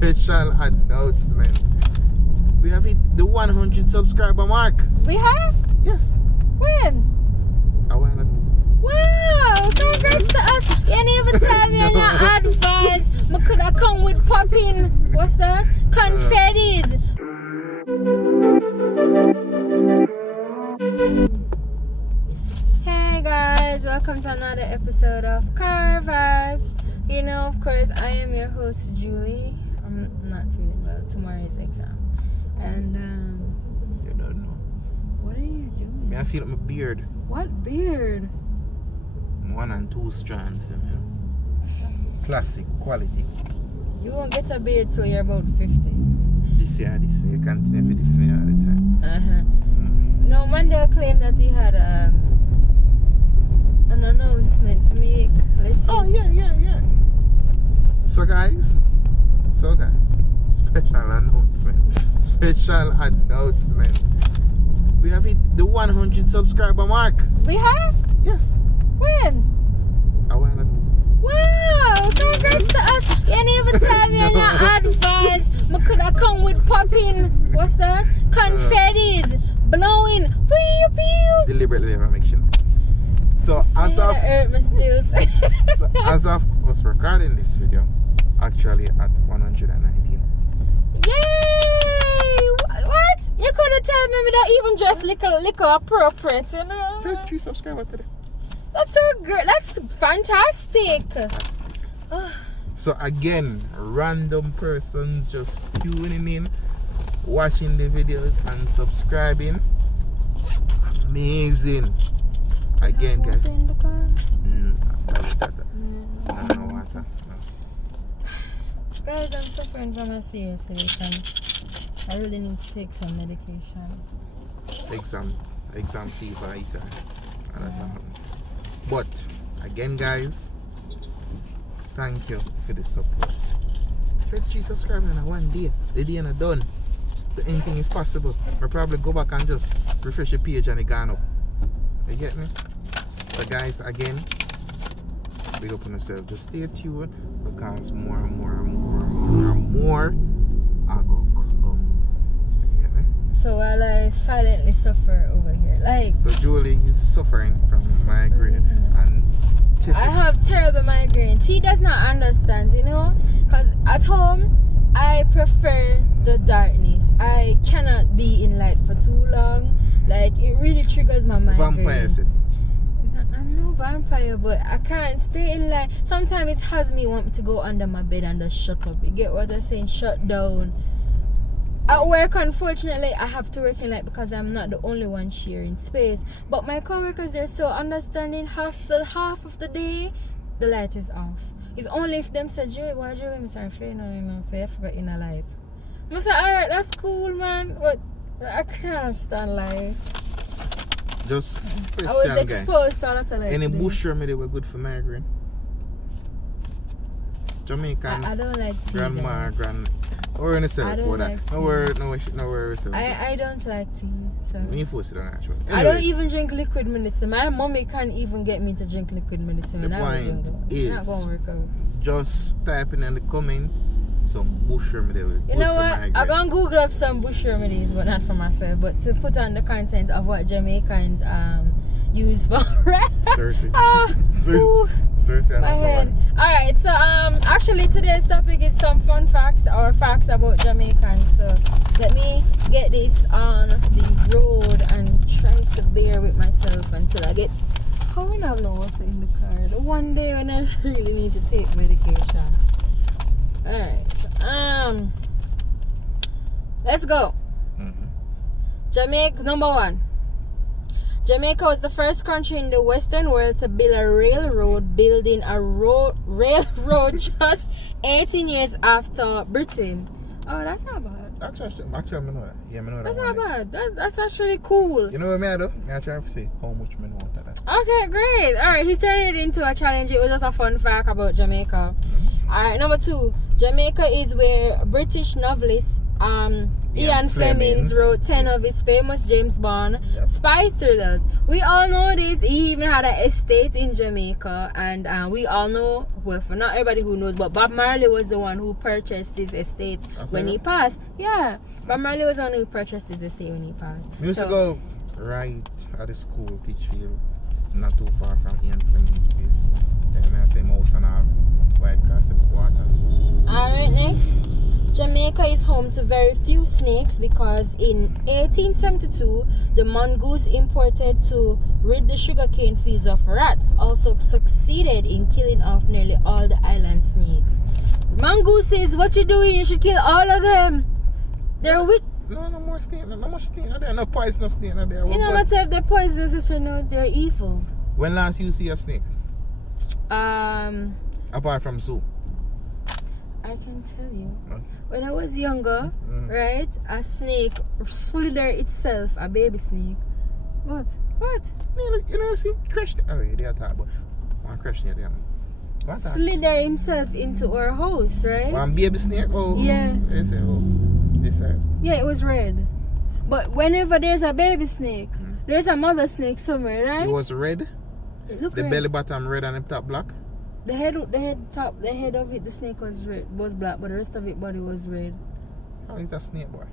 Special announcement. We have hit the 100 subscriber mark. We have? Yes. When? A while ago. Wow! Congrats to us! You didn't even tell me in your advance. I could have come with popping. What's that? Confettis. Hey guys, welcome to another episode of Car Vibes. You know, of course, I am your host, Julie. I'm not feeling well. Tomorrow is exam. And, You don't know. what are you doing? I feel like my beard. What beard? 1 and 2 strands. You know. Classic quality. You won't get a beard till you're about 50. This year, this way. You continue for this way all the time. No, Mandel claimed that he had an announcement to make. Let's see. Oh, yeah. So guys, special announcement. We have hit the 100 subscriber mark. We have? Yes. When? A while ago. Wow! Congrats to us! You didn't even tell me in your advance. I could have come with popping. What's that? Confettis. Blowing. Pew pew. Deliberately never make sure. So as of us recording this video, actually at 119. Yay! What? You could have told me that even just little appropriate, you know? 33 subscribers today. That's so good. That's fantastic. So again, random persons just tuning in, watching the videos and subscribing. Amazing. Again, guys. Water in the car? No water. No. Guys, I'm suffering from a serious headache and I really need to take some medication. Exam fever either. But again, guys, thank you for the support. 33 subscribers in one day. The day not done. So anything is possible. I'll probably go back and just refresh the page and it gone up. You get me? So guys, again, big up on yourself. Just stay tuned because more are go come. You get me? So while I silently suffer over here, like So Julie is suffering from migraine and I have terrible migraines. He does not understand, you know, because at home I prefer the darkness. I cannot be in light for too long. Like it really triggers my migraine. Vampire settings. I'm no vampire, but I can't stay in light. Sometimes it has me want to go under my bed and just shut up. You get what I'm saying? Shut down. At work, unfortunately, I have to work in light because I'm not the only one sharing space. But my coworkers, they're so understanding. Half of the day, the light is off. It's only if them say, Joey, why Joey? I'm sorry, you know, so I forgot in a light. I say, alright, that's cool, man. But I can't stand light. Just I was exposed to a lot of light. Any today. bush remedy were good for migraine? Jamaicans, I don't like tea. grandma, guys. or in the self, I don't like tea. no worries. I don't like tea, so When you force it on actually. I don't even drink liquid medicine. My mommy can't even get me to drink liquid medicine. The when I was point younger. is, It's not gonna work out. just type in the comment some bush remedy. You know what? I'm gonna Google up some bush remedies, but not for myself, but to put on the content of what Jamaicans use for Cersei. Cersei, my head. Alright, so actually today's topic is some fun facts or facts about Jamaicans. So let me get this on the road and try to bear with myself until I get how I don't know what's in the car. The one day when I really need to take medication. Alright, let's go. Jamaica, number 1. Jamaica was the first country in the Western world to build a railroad, building a railroad just 18 years after Britain. Oh, that's not bad. Actually, I know that. Yeah, I know that. That's not bad. That's actually cool. You know what I do? I try to say how much I know that. Okay, great. Alright, he turned it into a challenge. It was just a fun fact about Jamaica. Alright, number 2. Jamaica is where British novelist Ian Fleming wrote 10 of his famous James Bond spy thrillers. We all know this. He even had an estate in Jamaica, and we all know, well, for not everybody who knows, but Bob Marley was the one who purchased his estate when he passed. Yeah, Bob Marley was the one who purchased his estate when he passed. We used to go right at the school, Teachfield, not too far from Ian Fleming's place. Like I say, mouse and all, right across the waters. Alright, next. Jamaica is home to very few snakes because in 1872, the mongoose imported to rid the sugarcane fields of rats also succeeded in killing off nearly all the island snakes. Mongooses, what you doing? You should kill all of them. They're with... No more snake, no much snake. There no poisonous snake there. You know what if they're poisonous, you know, they're evil. When last you see a snake? Apart from zoo. I can tell you. Okay. When I was younger, right, a snake slithered itself, a baby snake. What? You know, see, crash. Oh, they are talking about one crash near them. What? Slither himself into our house, right? One baby snake? Oh, yeah. They say, oh, this size. Yeah, it was red. But whenever there's a baby snake, there's a mother snake somewhere, right? It was red. Look the red. belly bottom red and the top black. The head of it, the snake was red, was black, but the rest of it body was red. Oh, it's a snake, boy.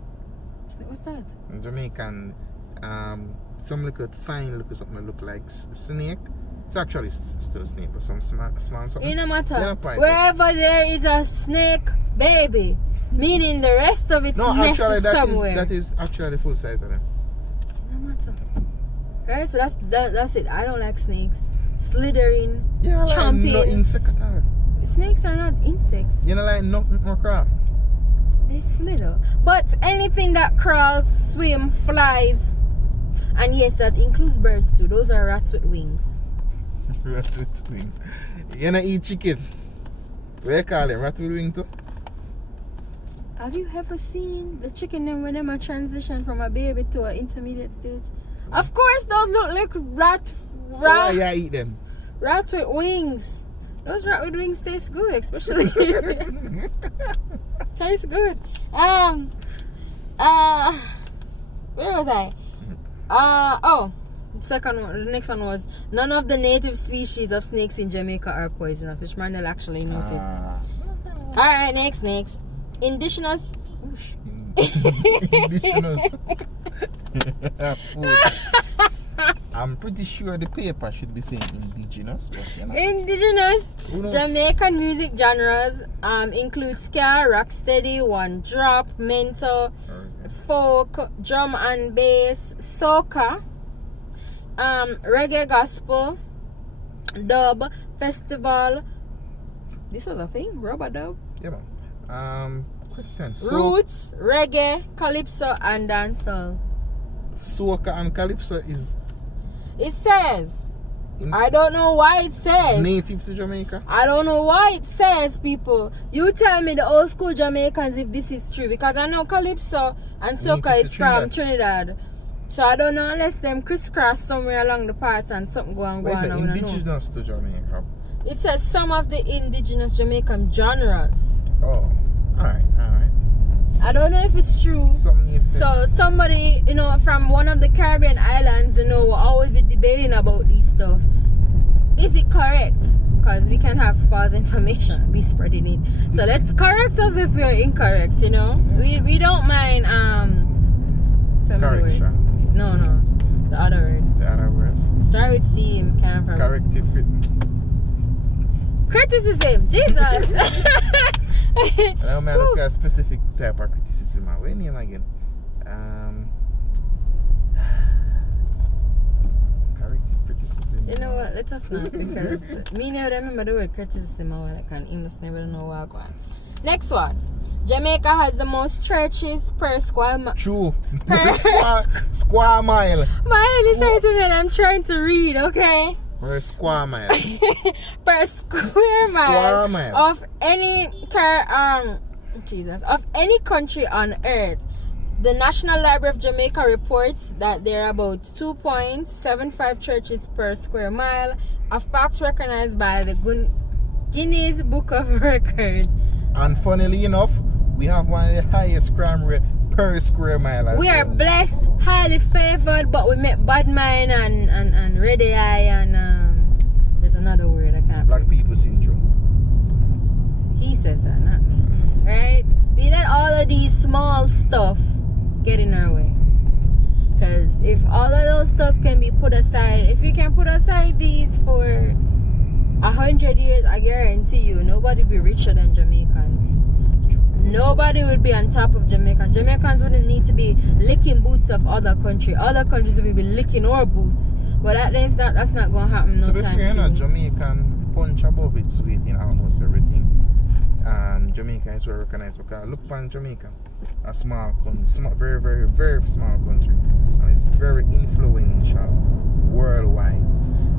What's that? In Jamaican, some look at fine look at something look like snake. It's actually still a snake, but some small something. It no matter. Yeah, wherever there is a snake baby, meaning the rest of its nest is somewhere. That is actually the full size of them. No matter. Right, so that's it. I don't like snakes. Slithering, chomping. No insect at all. Snakes are not insects. You know, like nothing more crap. They slither. But anything that crawls, swim, flies, and yes, that includes birds too. Those are rats with wings. Rat with wings. You know, eat chicken. What do you call them? Rat with wings too? Have you ever seen the chicken them when them a transition from a baby to an intermediate stage? Of course, those look like rat. So why you eat them? Rat with wings. Those rat with wings taste good, especially. Tastes good. Where was I? Second one. The next one was none of the native species of snakes in Jamaica are poisonous, which Mandel actually noted. All right, next. Indigenous. Indigenous. I'm pretty sure the paper should be saying indigenous, but you know. Indigenous Jamaican music genres include ska, rocksteady, one drop, mento, folk, drum and bass, soca, reggae, gospel, dub, festival. This was a thing, rubber dub. Yeah, man. Question. Roots, reggae, calypso, and dancehall. Soca and calypso is. It says. I don't know why it says. Native to Jamaica? I don't know why it says, people. You tell me the old school Jamaicans if this is true. Because I know calypso and soca is from Trinidad. So I don't know unless them crisscross somewhere along the parts and something going on. It's indigenous to Jamaica. It says some of the indigenous Jamaican genres. Oh, alright. I don't know if it's true. So somebody, from one of the Caribbean islands, will always be debating about this stuff. Is it correct? Because we can have false information, be spreading it. So let's correct us if we're incorrect, We don't mind correction. No. The other word. Start with C and can't remember. Corrective. Criticism, Jesus. I don't look at a specific type of criticism. What name again? Corrective criticism. You know what? Let us not, because me never remember the word criticism or like an English never know what going. Next one. Jamaica has the most churches per square mile. True. Square mile. My listen to me, I'm trying to read, okay? Per square mile. Per square mile of any of any country on earth. The National Library of Jamaica reports that there are about 2.75 churches per square mile, a fact recognized by the Guinness Book of Records. And funnily enough, We have one of the highest crime rate per square mile. We are blessed, highly favored, but we met bad mind and red eye and there's another word I can't. Black people syndrome. He says that, not me. Right? We let all of these small stuff get in our way. Because if all of those stuff can be put aside, if you can put aside these for 100 years, I guarantee you, nobody will be richer than Jamaicans. Nobody would be on top of Jamaicans. Jamaicans wouldn't need to be licking boots of other country. Other countries would be licking our boots. But that's not going to happen no time soon. To be fair, Jamaican punch above its weight in almost everything. Jamaica is well recognized because look upon Jamaica, a small country, very, very, very small country, and it's very influential worldwide.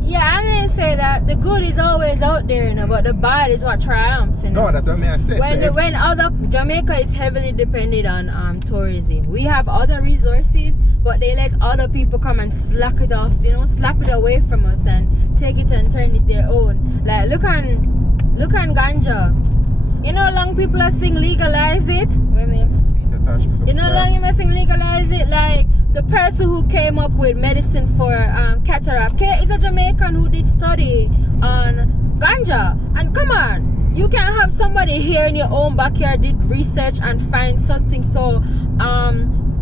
Yeah, I didn't say that. The good is always out there, but the bad is what triumphs. No, that's what I said. When other Jamaica is heavily dependent on tourism, we have other resources, but they let other people come and slack it off, slap it away from us and take it and turn it their own. Like look on ganja. You know how long people are saying legalize it? You know how long you must sing legalize it? Like the person who came up with medicine for cataract is a Jamaican who did study on ganja. And come on, you can have somebody here in your own backyard did research and find something so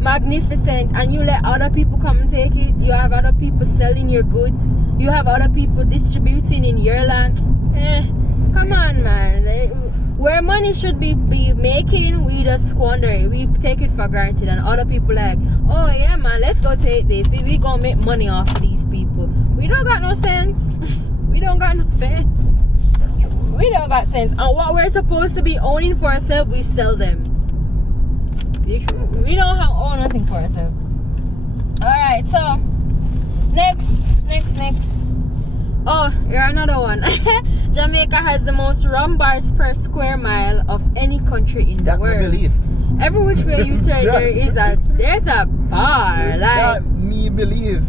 magnificent, and you let other people come and take it. You have other people selling your goods. You have other people distributing in your land. Come on, man. Where money should be making, we just squander it. We take it for granted, and other people like, oh yeah, man, let's go take this. We gonna make money off of these people. We don't got no sense. We don't got no sense. We don't got sense. And what we're supposed to be owning for ourselves, we sell them. We don't own nothing for ourselves. All right, so next. Oh, you're another one. Jamaica has the most rum bars per square mile of any country in the world. That me believe. Every which way you turn, there's a bar. Like that me believe.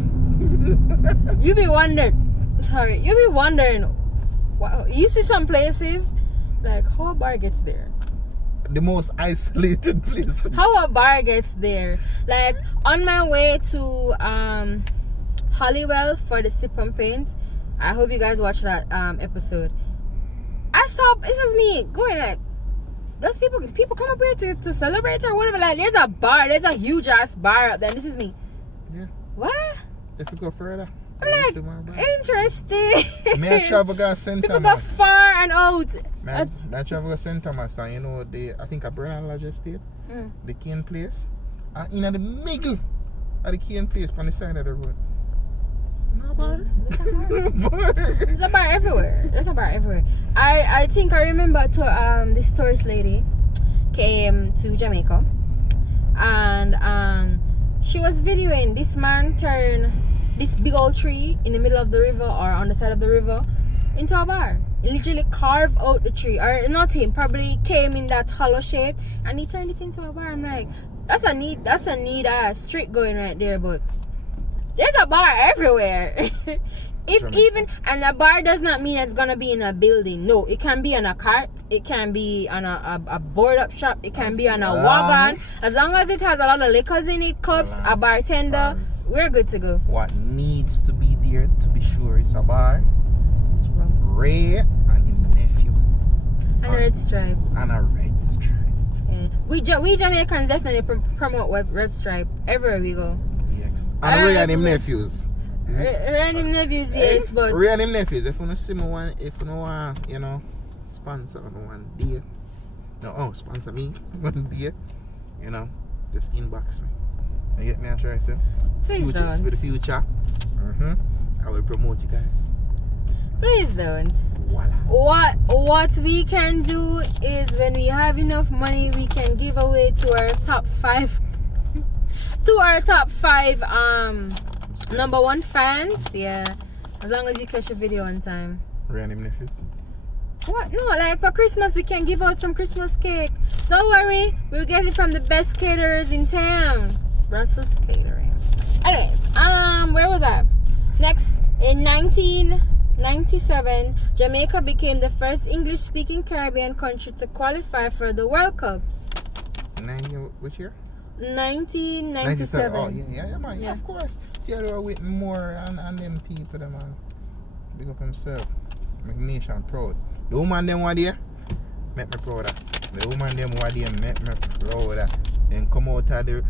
You be wondering. You see some places like how a bar gets there. The most isolated place. How a bar gets there. Like on my way to Hollywell for the Sip and Paint. I hope you guys watched that episode. I saw, this is me going like, those people come up here to celebrate or whatever. Like, there's a bar, there's a huge ass bar out there. This is me. Yeah. What? If you go further. I'm like, interesting. Me I travel to St. People Thomas. go far and out. I travel to St. Thomas, and you know, I think a Bernard Lodge Estate, the Cane Place, and in the middle of the Cane Place, on the side of the road. No bar. There's a bar everywhere. I think I remember this tourist lady came to Jamaica, and she was videoing this man turn this big old tree in the middle of the river or on the side of the river into a bar. He literally carved out the tree, or not him, probably came in that hollow shape and he turned it into a bar. I'm like, that's a neat ass street going right there, but there's a bar everywhere. And a bar does not mean it's gonna be in a building. No, it can be on a cart, it can be on a board up shop, it can be on a wagon. As long as it has a lot of liquors in it, cups, a bartender, we're good to go. What needs to be there to be sure is a bar, Ray and his nephew, and a red stripe. Yeah. We Jamaicans definitely promote Red Stripe everywhere we go. Yes. And Ray and him nephews. Ray and him nephews, yes, but Ray and him nephews. If you want to see me if you want, sponsor one day. Sponsor me one day. Just inbox me. You get me? I'm sure I say. Please don't. For the future. I will promote you guys. Please don't. Voila. What we can do is when we have enough money, we can give away to our top 5 number 1 fans. Yeah, as long as you catch a video on time. Random nephews. What? No, like for Christmas we can give out some Christmas cake. Don't worry, we'll get it from the best caterers in town. Brussels Catering. Anyways, where was I? Next, in 1997, Jamaica became the first English-speaking Caribbean country to qualify for the World Cup. Which year? 1997. Oh, yeah, man. Yeah. Of course. Theodore Whitmore and them people, them, man. Big up himself. Make nation proud. The woman them were there, make me proud of. The woman them were there, make me proud of. Then come out of the...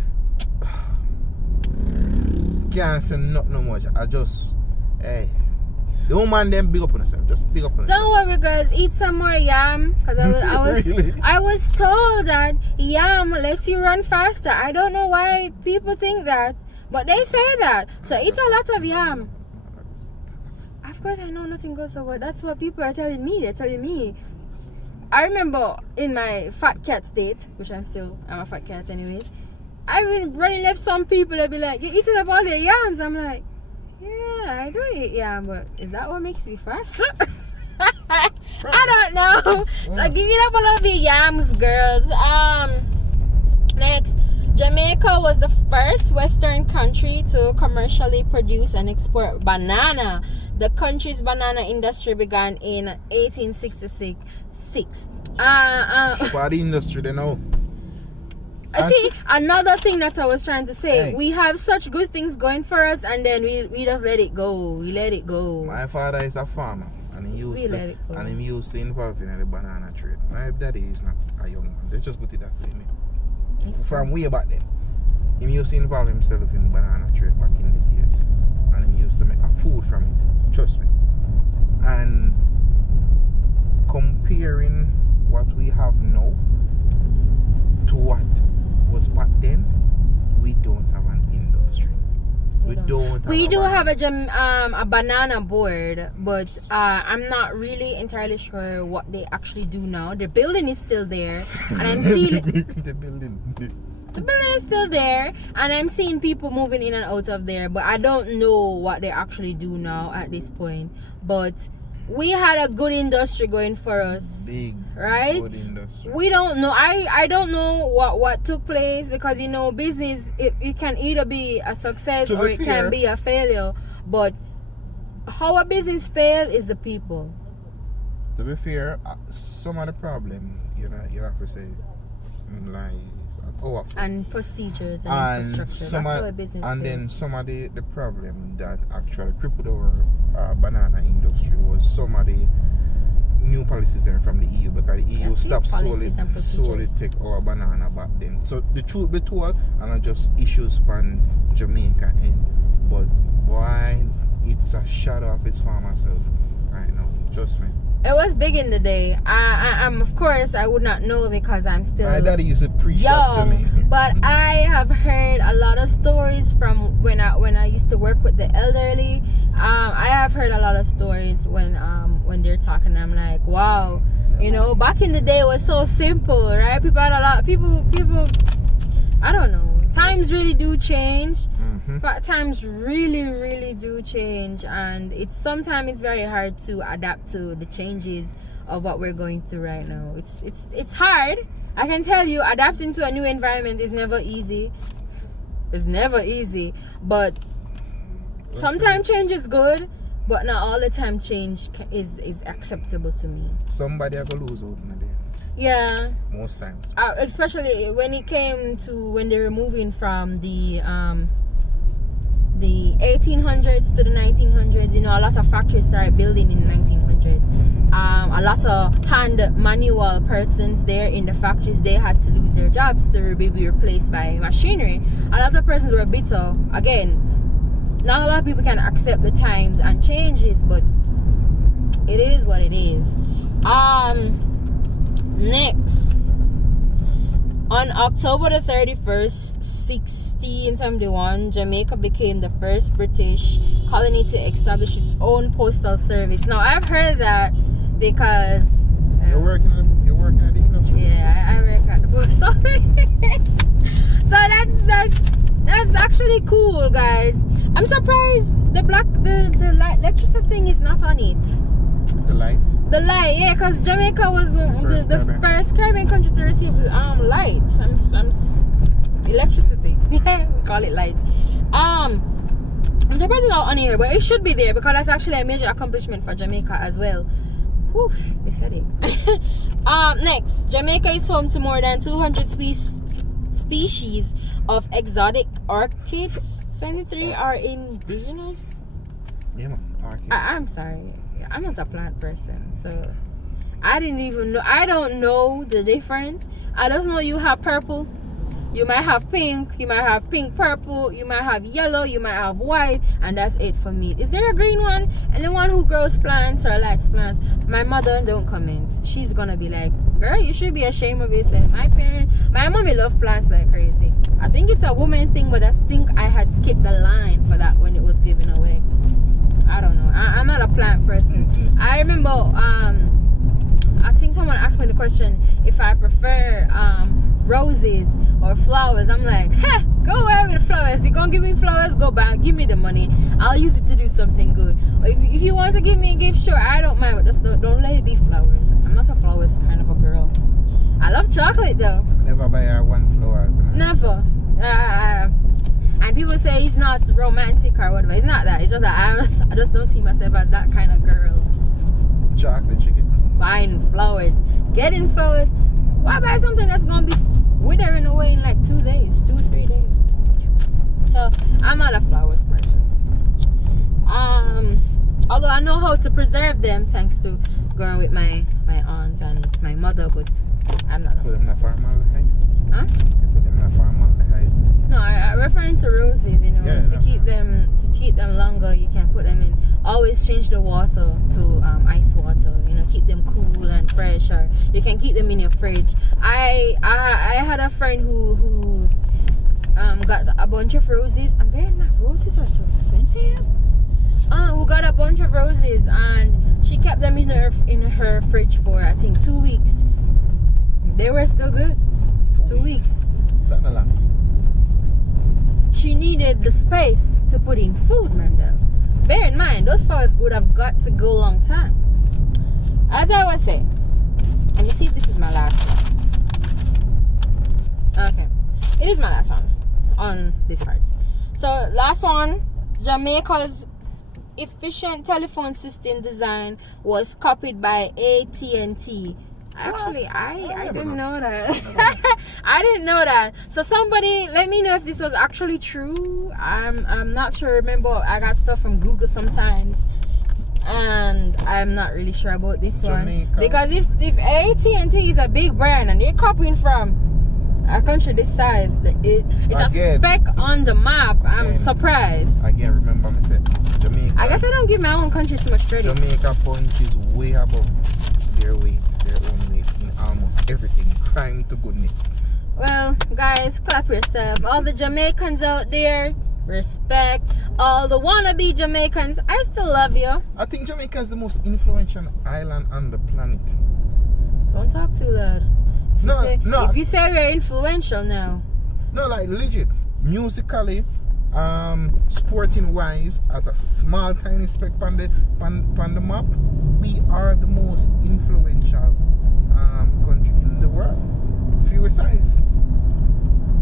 Can't say nothing no much. I just... Hey. The woman them big up on herself. Just big up on herself. Don't worry, guys. Eat some more yam. Because Really? I was told that yam lets you run faster. I don't know why people think that. But they say that. So eat a lot of yam. Of course, I know nothing goes over. That's what people are telling me. They're telling me. I remember in my fat cat state, which I'm a fat cat anyways. I've been running left some people. They'll be like, you're eating up all the yams. I'm like, yeah, I do eat yam, but is that what makes you faster? I don't know. So give it up a lot of the yams, girls. Next, Jamaica was the first Western country to commercially produce and export banana. The country's banana industry began in 1866. For the industry, they know. See, another thing that I was trying to say, Hey. we have such good things going for us, and then we just let it go. We let it go. My father is a farmer, and he used let it go. to involve in the banana trade. My daddy is not a young man. Let's just put it that way. From way back then, he used to involve himself in the banana trade back in the years, and he used to make a food from it. Trust me. And comparing what we have now to what was back then, we don't have an industry. We do have a banana board, but I'm not really entirely sure what they actually do now. The building is still there, and I'm seeing the building. the building is still there, and I'm seeing people moving in and out of there. But I don't know what they actually do now at this point. But we had a good industry going for us. Big, right? good industry. We don't know. I don't know what took place, because business it can either be a success or it can be a failure. But how a business fail is the people. To be fair, some of the problem you have to say lies and procedures and infrastructure. That's how a business and fails. then some of the problem that actually crippled our banana industry was some of the new policies from the EU, because the EU stopped solely take our banana back then. So the truth be told, and I just issues on Jamaica end, but why it's a shadow of its former self right now. Trust me. It was big in the day. I'm of course I would not know, because I'm still My daddy used to preach that to me. But I have heard a lot of stories from when I used to work with the elderly. I have heard a lot of stories when they're talking. I'm like, wow, back in the day it was so simple, right? People had a lot. People. I don't know. Times really do change. But times really, really do change, and sometimes it's very hard to adapt to the changes of what we're going through right now. It's hard. I can tell you, adapting to a new environment is never easy. It's never easy, but sometimes change is good, but not all the time change is acceptable to me. Somebody have to lose out in a day. Yeah. Most times. Especially when it came to when they were moving from the 1800s to the 1900s. A lot of factories started building in the 1900s. A lot of hand manual persons there in the factories, they had to lose their jobs to be replaced by machinery. A lot of persons were bitter. Again, not a lot of people can accept the times and changes, but it is what it is. Next, on October the 31st, 1671, Jamaica became the first British colony to establish its own postal service. Now, I've heard that because you're working at the industry. Yeah, I work at the post office. So that's actually cool, guys. I'm surprised the electricity thing is not on it. The light, yeah, because Jamaica was the first Caribbean country to receive light. Electricity. Yeah, we call it light. I'm surprised it's not on here, but it should be there, because that's actually a major accomplishment for Jamaica as well. Whew, this headache. Next, Jamaica is home to more than 200 species of exotic orchids. 73 are indigenous. Yeah, man. Orchids. I'm sorry, I'm not a plant person, so I didn't even know. I don't know the difference. I just know you have purple, you might have pink, you might have pink purple, you might have yellow, you might have white, and that's it for me. Is there a green one? Anyone who grows plants or likes plants, my mother don't comment. She's gonna be like, girl, you should be ashamed of yourself. My mommy love plants like crazy. I think it's a woman thing, but I think I had skipped the line for that when it was given away. I don't know. I'm not a plant person. I remember I think someone asked me the question if I prefer roses or flowers. I'm like, go away with flowers. You're gonna give me flowers, go back, give me the money. I'll use it to do something good. Or if you want to give me a gift, sure, I don't mind, but just don't let it be flowers. I'm not a flowers kind of a girl. I love chocolate though. Never buy her one flowers. Never. And people say he's not romantic or whatever. It's not that. It's just that I just don't see myself as that kind of girl. Chocolate chicken. Buying flowers, getting flowers. Why buy something that's gonna be withering away in like 2 days, 2-3 days? So I'm not a flowers person. Although I know how to preserve them thanks to growing with my aunts and my mother, but I'm not a Put them in a flowers person. formaldehyde. Huh? You put them in a formaldehyde. No, I'm referring to roses, you know, Yeah, to keep them longer. You can put them in. Always change the water to ice water. You know, keep them cool and fresh. Or you can keep them in your fridge. I had a friend who got a bunch of roses. I'm bearing in mind, roses are so expensive. Who got a bunch of roses and she kept them in her fridge for I think 2 weeks. They were still good. 2 weeks. That's not long. She needed the space to put in food, Mandel. Bear in mind, those flowers would have got to go a long time. As I was saying, let me see if this is my last one. Okay, it is my last one on this part. So, last one, Jamaica's efficient telephone system design was copied by AT&T. Actually, I didn't know that. I didn't know that. So somebody let me know if this was actually true. I'm not sure. Remember, I got stuff from Google sometimes, and I'm not really sure about this Jamaica. one because if AT&T is a big brand and they're copying from a country this size, it's a speck on the map. I'm surprised. Again, remember me said Jamaica. I guess I don't give my own country too much credit. Jamaica punch is way above their own weight in almost everything. Crime to goodness. Well, guys, clap yourself. All the Jamaicans out there, respect. All the wannabe Jamaicans, I still love you. I think Jamaica is the most influential island on the planet. Don't talk too loud. No. If you say we're influential now. No, like legit. Musically, sporting wise, as a small tiny speck on the map, we are the most influential country in the world. Few size.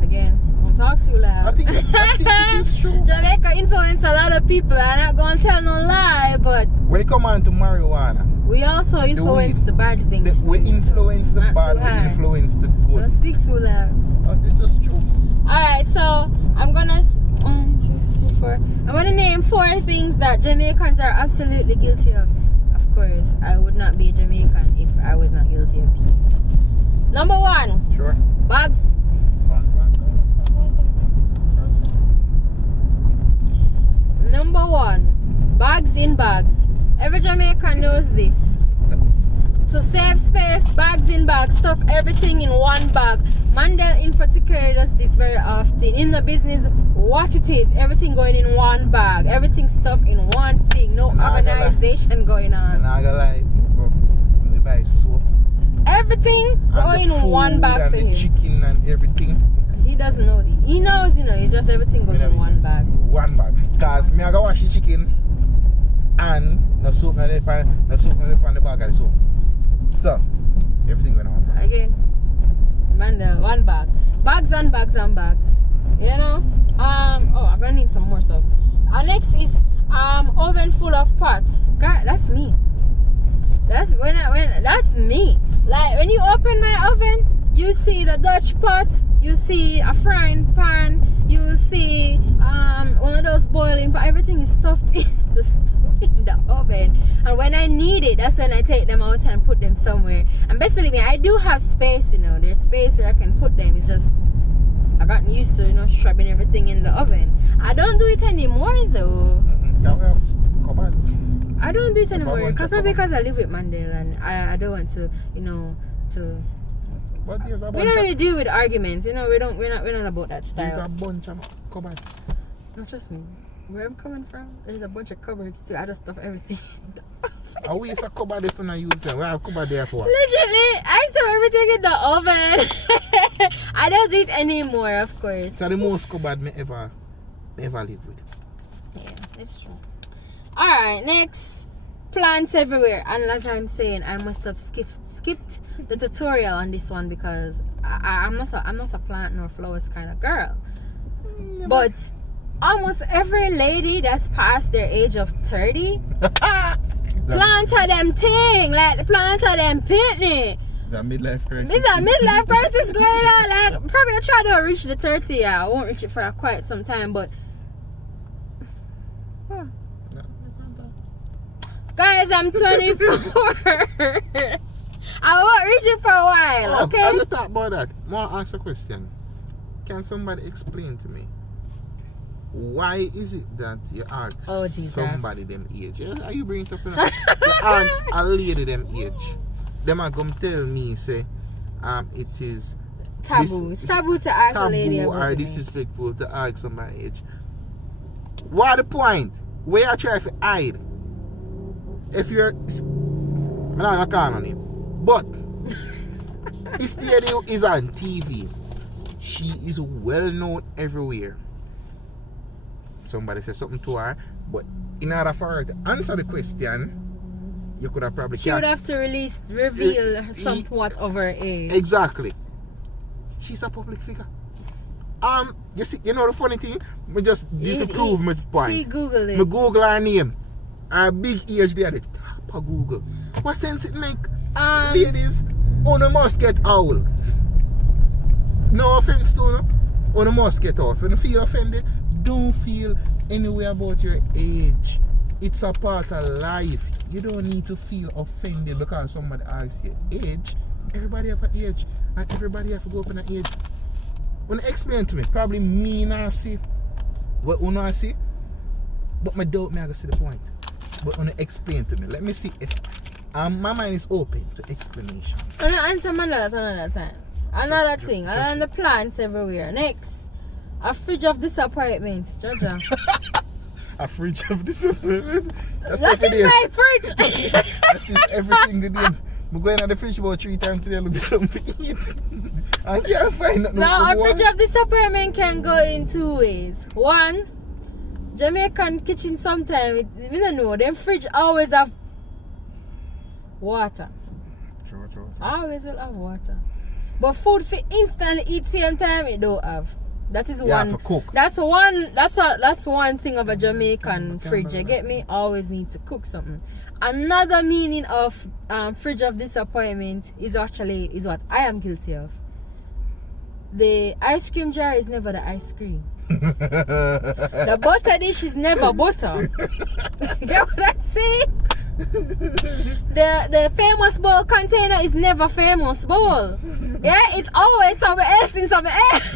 Again, don't talk too loud. I think it is true. Jamaica influenced a lot of people. I'm not gonna tell no lie, but when it comes on to marijuana, we also influence the bad things. We influence the bad, we influence the good. Don't speak too loud. But it's just true. Alright, so I'm gonna 1, 2, 3, 4. I'm gonna name 4 things that Jamaicans are absolutely guilty of. Of course, I would not be a Jamaican if I was not guilty of these. Number 1. Sure. Bags. Number 1. Bags in bags. Every Jamaican knows this. To save space, bags in bags, stuff everything in one bag. Mandel in particular does this very often. In the business, what it is, everything going in one bag. Everything stuffed in one thing. No organization going on. And I gotta lie, we buy soap. Everything going in one bag for him. And the chicken and everything. He doesn't know this. He knows, it's just everything goes in one bag. One bag. Because me I go wash the chicken and no soap on the bag of the soap. So, everything went on. Again, Mandel, one bag. Bags and bags and bags. You know? I'm gonna need some more stuff. Next is oven full of pots. God, that's me. That's me. Like when you open my oven, you see the Dutch pot, you see a frying pan, you see one of those boiling pot. Everything is stuffed in the oven. And when I need it, that's when I take them out and put them somewhere. And best believe me, I do have space, you know. There's space where I can put them. It's just I gotten used to, you know, shoving everything in the oven. I don't do it anymore though. Can we have cupboards? I don't do it anymore because I live with Mandela and I don't want to, you know, to. But there's a bunch We don't really deal with arguments, you know. We're not about that There's a style. bunch of cupboards. No, trust me. Where I'm coming from, there's a bunch of cupboards too. I just stuff everything. Are we a cupboard if we not use them? We have a cupboard there for. Literally, I stuff everything in the oven. I don't do it anymore, of course. So the most cupboard me ever live with. Yeah, it's true. Alright, next. Plants everywhere. And as I'm saying, I must have skipped the tutorial on this one because I'm not a plant nor flowers kind of girl. But almost every lady that's past their age of 30 plants are them thing. Like the plants are them pitney. The midlife crisis. It's a midlife crisis going on. Like probably I try to reach the 30. Yeah, I won't reach it for quite some time, but guys, I'm 24. I won't reach it for a while, okay? As I talk about that, I want to ask a question. Can somebody explain to me why is it that you ask somebody them age? Are you bringing it up? You ask a lady them age. Them are going to tell me, say, it is taboo. It's taboo to ask a lady taboo about or disrespectful to ask somebody age. What the point? Where you try to hide? If you're, I'm not calling on him, but this lady is on TV. She is well known everywhere. Somebody said something to her, but in order for her to answer the question, you could have probably. She would have to reveal somewhat of her age. Exactly. She's a public figure. You see, you know the funny thing? Me just need to prove my point. He Googled it. Me Google her name. Her big age there at the top of Google. What sense it make? Ladies, on a must get owl. No offense to her. On a must get off. If you feel offended, don't feel any way about your age. It's a part of life. You don't need to feel offended because somebody asks your age. Everybody have an age. And everybody have to go up in an age. When you explain to me, probably me not see what you not see. But my doubt me I go see the point. But when you explain to me, let me see if my mind is open to explanations. I'm gonna answer my that another time. Another thing, and the plants everywhere. Next, a fridge of disappointment. Jaja. A fridge of disappointment. That is my fridge. That is every single day. I'm going to the fridge about 3 times today looking for something to eat. I can't find nothing. Now, a fridge of disappointment can go in 2 ways. One, Jamaican kitchen sometimes, we don't know, them fridge always have water. True. Always will have water. But food for instant eat same time it don't have. That is one. For cook. That's one thing of a Jamaican fridge. You get me? Always need to cook something. Another meaning of fridge of disappointment is what I am guilty of. The ice cream jar is never the ice cream. The butter dish is never butter. You get what I say? The famous bowl container is never famous bowl. Yeah, it's always something else in something else.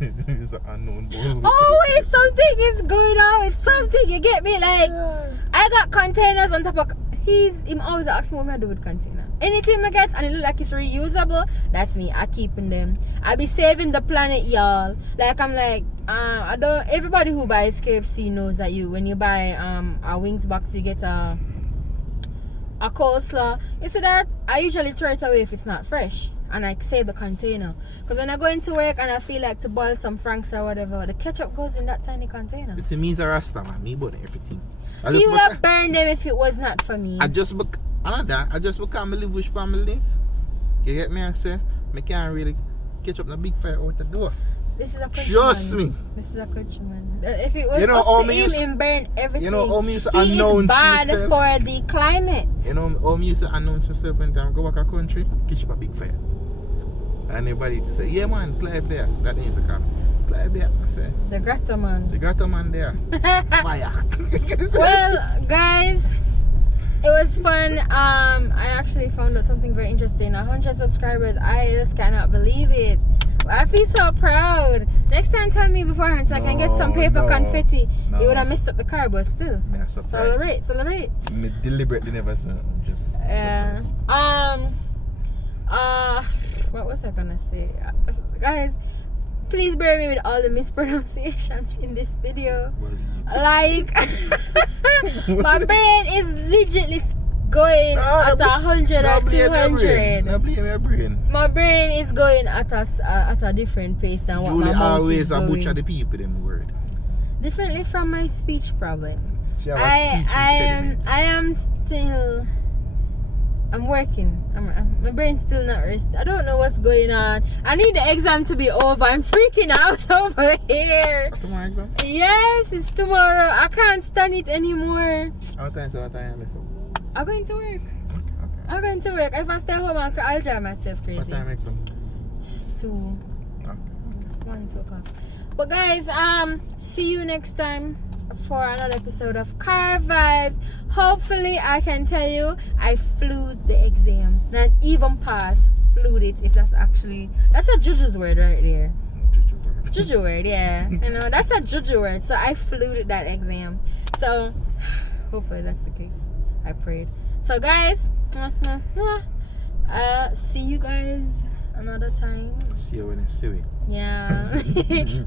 It's an unknown bowl. Always something is going on with something. You get me? Like I got containers on top of. Him always asks me what I do with container. Anything I get and it look like it's reusable, that's me. I keeping them. I be saving the planet, y'all. Like I'm like, I don't. Everybody who buys KFC knows that when you buy a wings box, you get a coleslaw. You see that? I usually throw it away if it's not fresh, and I save the container. Because when I go into work and I feel like to boil some franks or whatever, the ketchup goes in that tiny container. It's me's a rasta man. Me bought everything. You would have burned them if it was not for me. I just become I live which part I live. You get me? I say, I can't really catch up the big fire out the door. This is a country Trust man. me. This is a country man. If it was You know, up to him burn everything. You know, how me used to he announce is bad myself. for the climate. You know, how me used to announce myself when I go back a country, catch up a big fire. And everybody to say, yeah man, Clive there. That needs to come. Clive there. I say, The Grotto man. the Grotto man there. Fire. Well, guys, it was fun. I actually found out something very interesting. 100 subscribers. I just cannot believe it. I feel so proud. Next time, tell me beforehand so I can get some paper confetti. You would have messed up the car, but still. Yeah, surprise. Celebrate. Me deliberately never said, just surprise. What was I gonna say? Guys, please bear me with all the mispronunciations in this video. Like, my brain is legitly going at 100 or 200. No blame your brain. My brain is going at a different pace than what Julie my mouth always is a going. butcher the people them word. Differently from my speech problem. She have a speech impediment. I am still. I'm working. My brain's still not rested. I don't know what's going on. I need the exam to be over. I'm freaking out over here. Tomorrow exam? Yes, it's tomorrow. I can't stand it anymore. What time left? I'm going to work. Okay. I'm going to work. If I stay home, I'll drive myself What crazy. time exam? It's 2. Okay. It's 1, 2 o'clock. But guys, see you next time for another episode of Car Vibes. Hopefully I can tell you I flew the exam. Not even pass, flew it. If that's a juju's word right there. Juju word, yeah. You know, that's a juju word. So I flew that exam. So hopefully that's the case. I prayed. So guys, see you guys another time. See you when it's suey. Yeah.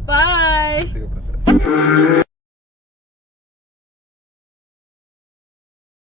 Bye. Take up myself.